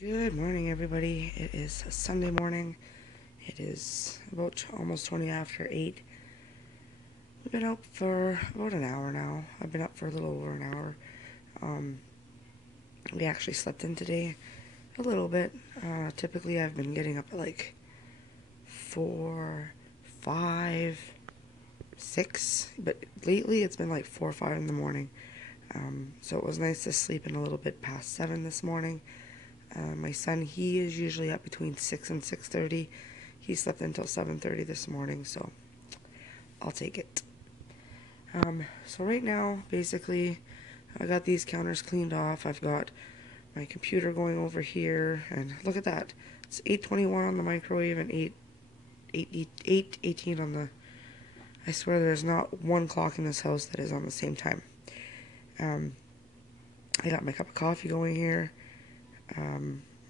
Good morning, everybody. It is a Sunday morning. It is about almost 20 after 8. We've been up for about an hour now. I've been up for a little over an hour. We actually slept in today a little bit. Typically, I've been getting up at like 4, 5, 6, but lately it's been like 4 or 5 in the morning. So it was nice to sleep in a little bit past 7 this morning. My son, he is usually up between 6 and 6:30. He slept until 7:30 this morning, so I'll take it. So right now, basically, I got these counters cleaned off. I've got my computer going over here, and look at that. It's 8:21 on the microwave and 8:18 on the... I swear there's not one clock in this house that is on the same time. I got my cup of coffee going here.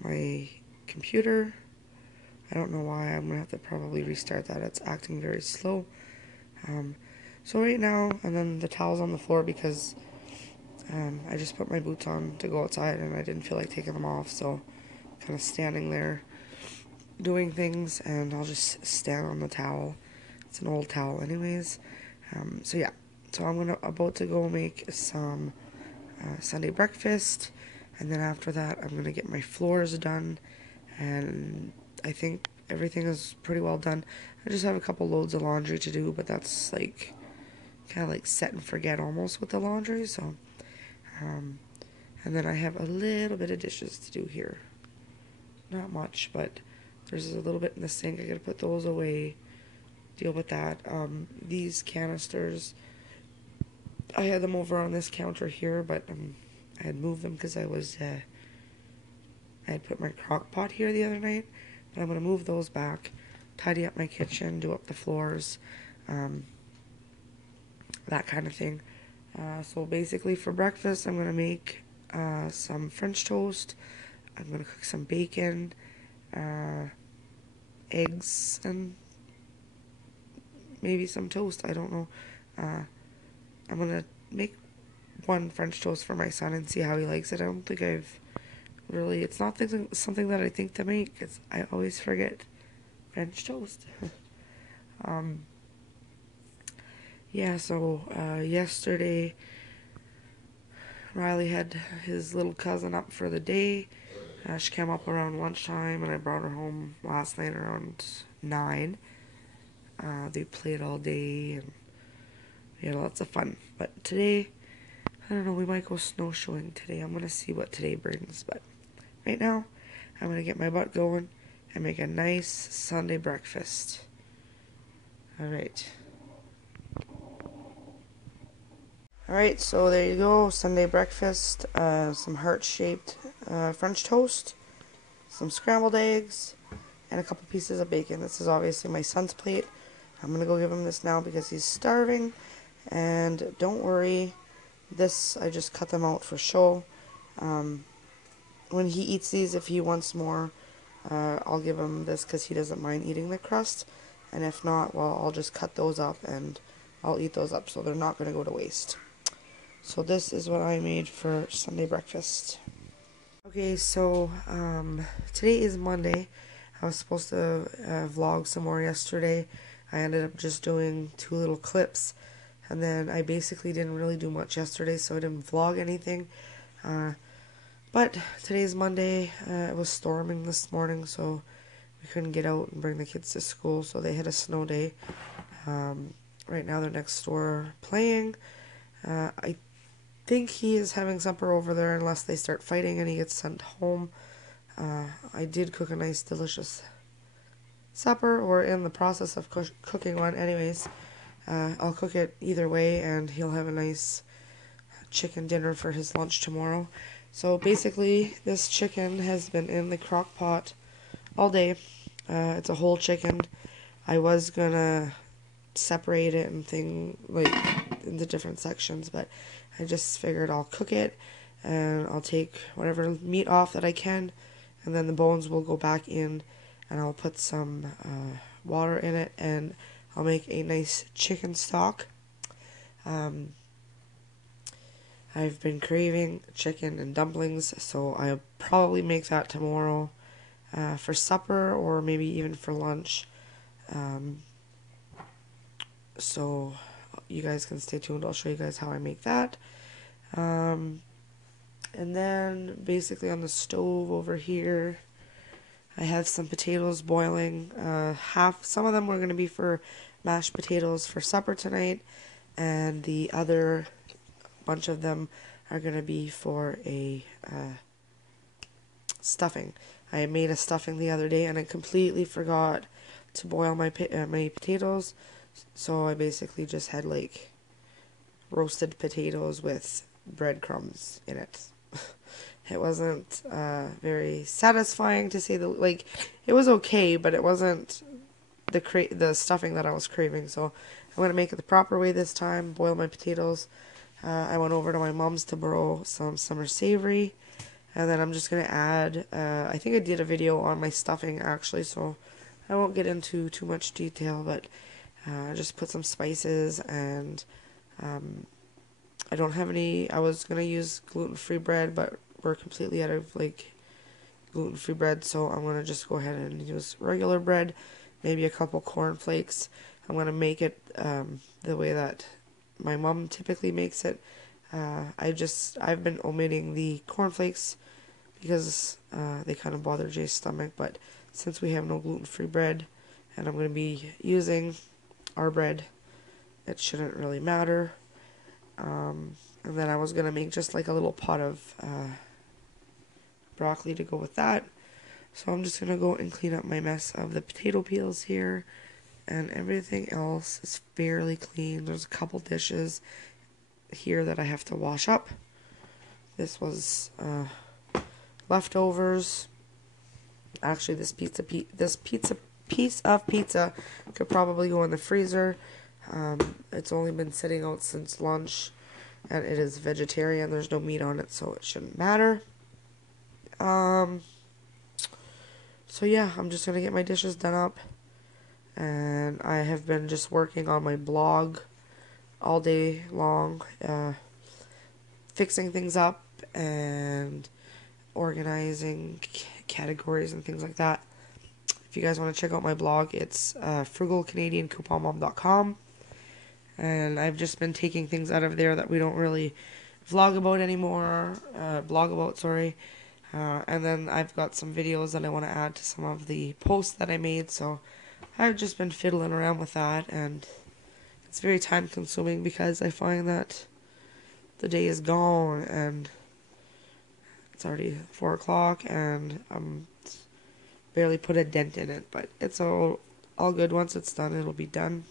My computer, I don't know why. I'm gonna have to probably restart that. It's acting very slow. So right now, and then the towel's on the floor because I just put my boots on to go outside and I didn't feel like taking them off, so kind of standing there doing things, and I'll just stand on the towel. It's an old towel anyways. So yeah, so I'm about to go make some Sunday breakfast, and then after that I'm gonna get my floors done, and I think everything is pretty well done. I just have a couple loads of laundry to do, but that's like kind of like set and forget almost with the laundry. So and then I have a little bit of dishes to do here, not much, but there's a little bit in the sink. I gotta put those away, deal with that. These canisters, I had them over on this counter here, but I had moved them because I had put my crock pot here the other night. But I'm going to move those back, tidy up my kitchen, do up the floors, that kind of thing. So basically for breakfast, I'm going to make some French toast. I'm going to cook some bacon, eggs, and maybe some toast. I don't know. I'm going to make one French toast for my son and see how he likes it. I don't think I've really, it's not something that I think to make, because I always forget French toast. Yeah, so yesterday Riley had his little cousin up for the day. She came up around lunchtime, and I brought her home last night around 9. They played all day, and we had lots of fun. But today, I don't know, we might go snowshoeing today. I'm going to see what today brings, but right now, I'm going to get my butt going and make a nice Sunday breakfast. Alright. Alright, so there you go, Sunday breakfast. Some heart-shaped French toast, some scrambled eggs, and a couple pieces of bacon. This is obviously my son's plate. I'm going to go give him this now because he's starving. And don't worry, this, I just cut them out for show. When he eats these, if he wants more, I'll give him this because he doesn't mind eating the crust. And if not, well, I'll just cut those up and I'll eat those up, so they're not going to go to waste. So this is what I made for Sunday breakfast. Okay, so today is Monday. I was supposed to vlog some more yesterday. I ended up just doing 2 little clips, and then I basically didn't really do much yesterday, so I didn't vlog anything. But today's Monday. It was storming this morning, so we couldn't get out and bring the kids to school, so they had a snow day. Right now they're next door playing. I think he is having supper over there unless they start fighting and he gets sent home. I did cook a nice delicious supper, or in the process of cooking one. Anyways, I'll cook it either way, and he'll have a nice chicken dinner for his lunch tomorrow. So basically, this chicken has been in the crock pot all day. It's a whole chicken. I was gonna separate it and like into different sections, but I just figured I'll cook it and I'll take whatever meat off that I can, and then the bones will go back in, and I'll put some water in it, and I'll make a nice chicken stock. I've been craving chicken and dumplings, so I'll probably make that tomorrow for supper or maybe even for lunch. So you guys can stay tuned. I'll show you guys how I make that. And then basically on the stove over here, I have some potatoes boiling. Some of them were going to be for mashed potatoes for supper tonight, and the other bunch of them are going to be for a stuffing. I made a stuffing the other day and I completely forgot to boil my potatoes, so I basically just had like roasted potatoes with breadcrumbs in it. It wasn't very satisfying, to say the like. It was okay, but it wasn't the stuffing that I was craving. So I'm gonna make it the proper way this time. Boil my potatoes. I went over to my mom's to borrow some summer savory, and then I'm just gonna add. I think I did a video on my stuffing actually, so I won't get into too much detail, but just put some spices and. I don't have any. I was gonna use gluten-free bread, but we're completely out of like gluten-free bread, so I'm gonna just go ahead and use regular bread, maybe a couple cornflakes. I'm gonna make it the way that my mom typically makes it. I've been omitting the cornflakes because they kind of bother Jay's stomach, but since we have no gluten-free bread and I'm gonna be using our bread, it shouldn't really matter. And then I was going to make just like a little pot of broccoli to go with that. So I'm just going to go and clean up my mess of the potato peels here. And everything else is fairly clean. There's a couple dishes here that I have to wash up. This was leftovers. Actually, this piece of pizza could probably go in the freezer. It's only been sitting out since lunch, and it is vegetarian. There's no meat on it, so it shouldn't matter. So yeah, I'm just gonna get my dishes done up, and I have been just working on my blog all day long, fixing things up and organizing categories and things like that. If you guys want to check out my blog, it's frugalcanadiancouponmom.com. And I've just been taking things out of there that we don't really blog about anymore. And then I've got some videos that I want to add to some of the posts that I made. So I've just been fiddling around with that. And it's very time consuming because I find that the day is gone and it's already 4 o'clock and I'm barely put a dent in it. But it's all good. Once it's done, it'll be done.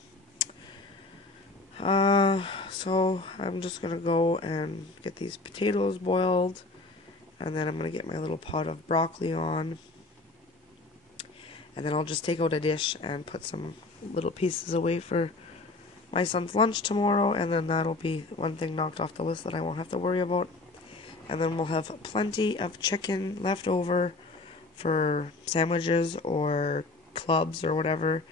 So I'm just gonna go and get these potatoes boiled, and then I'm gonna get my little pot of broccoli on, and then I'll just take out a dish and put some little pieces away for my son's lunch tomorrow, and then that'll be one thing knocked off the list that I won't have to worry about. And then we'll have plenty of chicken left over for sandwiches or clubs or whatever,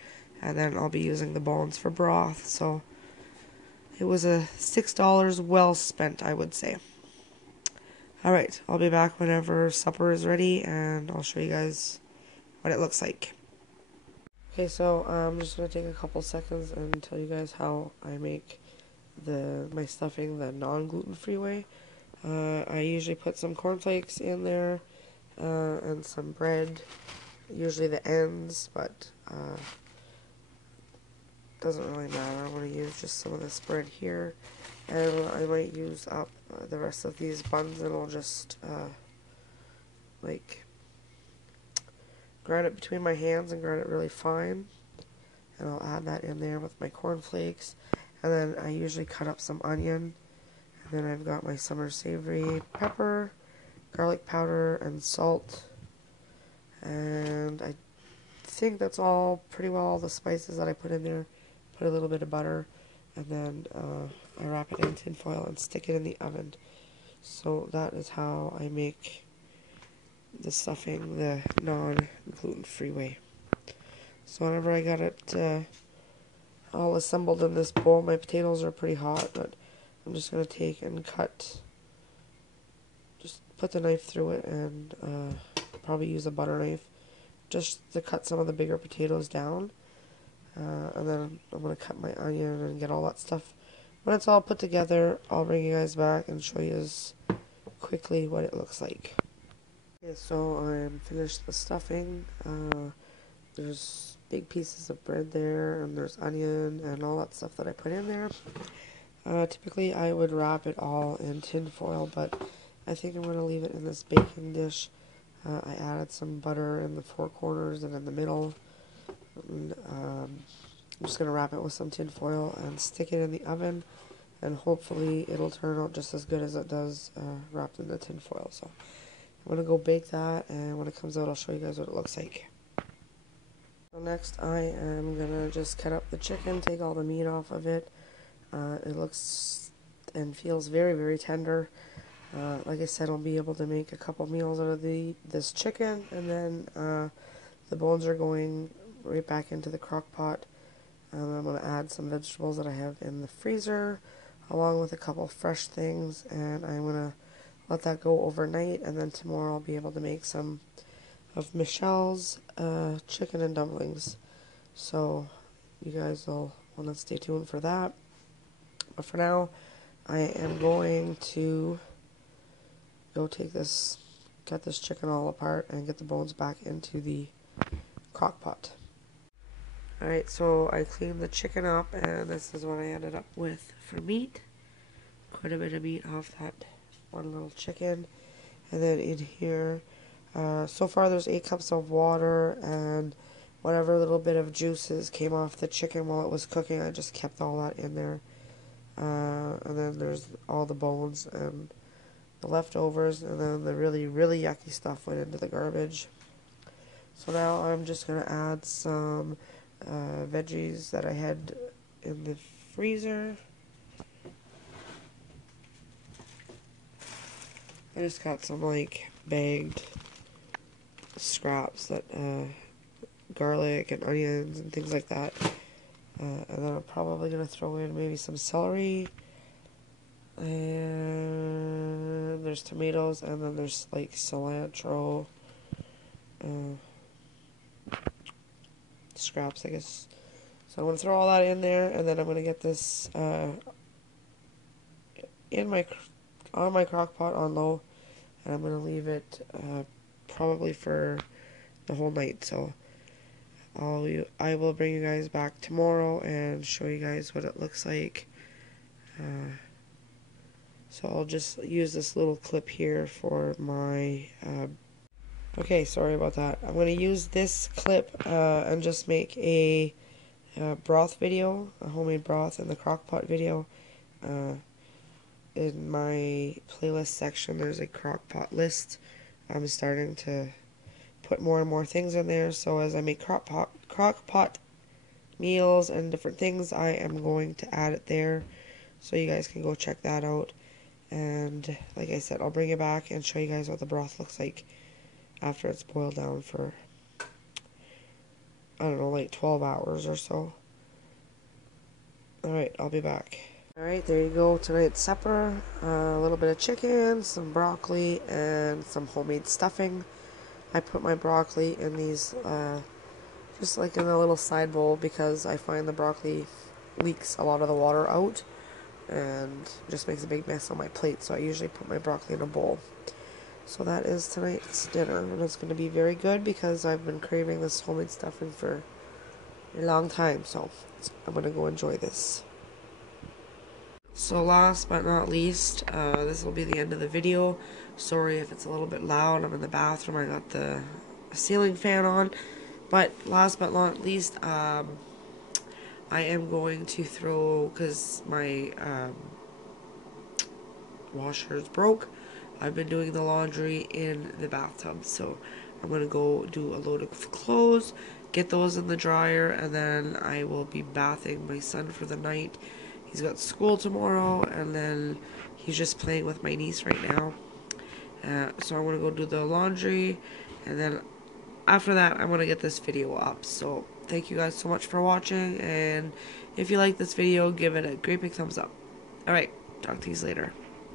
and then I'll be using the bones for broth. So it was a $6 well spent, I would say. Alright, I'll be back whenever supper is ready, and I'll show you guys what it looks like. Okay, so I'm just going to take a couple seconds and tell you guys how I make my stuffing the non-gluten-free way. I usually put some cornflakes in there, and some bread, usually the ends, but doesn't really matter. I'm going to use just some of this bread here, and I might use up the rest of these buns, and I'll just like grind it between my hands and grind it really fine, and I'll add that in there with my cornflakes. And then I usually cut up some onion, and then I've got my summer savory pepper, garlic powder, and salt, and I think that's all pretty well all the spices that I put in there. Put a little bit of butter, and then I wrap it in tin foil and stick it in the oven. So that is how I make the stuffing the non-gluten-free way. So whenever I got it all assembled in this bowl, my potatoes are pretty hot, but I'm just going to take and cut put the knife through it and probably use a butter knife just to cut some of the bigger potatoes down. And then I'm going to cut my onion and get all that stuff. When it's all put together, I'll bring you guys back and show you quickly what it looks like. Okay, so I'm finished the stuffing. There's big pieces of bread there, and there's onion and all that stuff that I put in there. Typically I would wrap it all in tin foil, but I think I'm going to leave it in this baking dish. I added some butter in the four corners and in the middle. And, I'm just going to wrap it with some tin foil and stick it in the oven, and hopefully it'll turn out just as good as it does wrapped in the tin foil. So I'm going to go bake that, and when it comes out I'll show you guys what it looks like. So next I am going to just cut up the chicken, take all the meat off of it. It looks and feels very, very tender. Like I said, I'll be able to make a couple meals out of this chicken, and then the bones are going right back into the crock pot. I'm going to add some vegetables that I have in the freezer, along with a couple fresh things, and I'm going to let that go overnight, and then tomorrow I'll be able to make some of Michelle's chicken and dumplings. So you guys will want to stay tuned for that. But for now, I am going to go cut this chicken all apart and get the bones back into the crock pot. Alright, so I cleaned the chicken up, and this is what I ended up with for meat. Quite a bit of meat off that one little chicken. And then in here, so far there's 8 cups of water, and whatever little bit of juices came off the chicken while it was cooking, I just kept all that in there. And then there's all the bones and the leftovers, and then the really, really yucky stuff went into the garbage. So now I'm just going to add some veggies that I had in the freezer. I just got some like bagged scraps that garlic and onions and things like that. And then I'm probably going to throw in maybe some celery. And there's tomatoes, and then there's like cilantro. Scraps, I guess. So I'm going to throw all that in there, and then I'm going to get this on my crock pot on low, and I'm going to leave it probably for the whole night. So I will bring you guys back tomorrow and show you guys what it looks like. So I'll just use this little clip here for my okay, sorry about that. I'm going to use this clip and just make a broth video, a homemade broth in the crock pot video. In my playlist section, there's a crock pot list. I'm starting to put more and more things in there, so as I make crock pot meals and different things, I am going to add it there, so you guys can go check that out. And like I said, I'll bring it back and show you guys what the broth looks like after it's boiled down for, I don't know, like 12 hours or so. Alright, I'll be back. Alright, there you go, tonight's supper. A little bit of chicken, some broccoli, and some homemade stuffing. I put my broccoli in these, just like in a little side bowl, because I find the broccoli leaks a lot of the water out and just makes a big mess on my plate, so I usually put my broccoli in a bowl. So that is tonight's dinner, and it's going to be very good because I've been craving this homemade stuffing for a long time, so I'm going to go enjoy this. So last but not least, this will be the end of the video. Sorry if it's a little bit loud, I'm in the bathroom, I got the ceiling fan on. But last but not least, I am going to throw, because my washer's broke, I've been doing the laundry in the bathtub, so I'm going to go do a load of clothes, get those in the dryer, and then I will be bathing my son for the night. He's got school tomorrow, and then he's just playing with my niece right now. So I'm going to go do the laundry, and then after that I'm going to get this video up. So thank you guys so much for watching, and if you like this video, give it a great big thumbs up. Alright, talk to you later.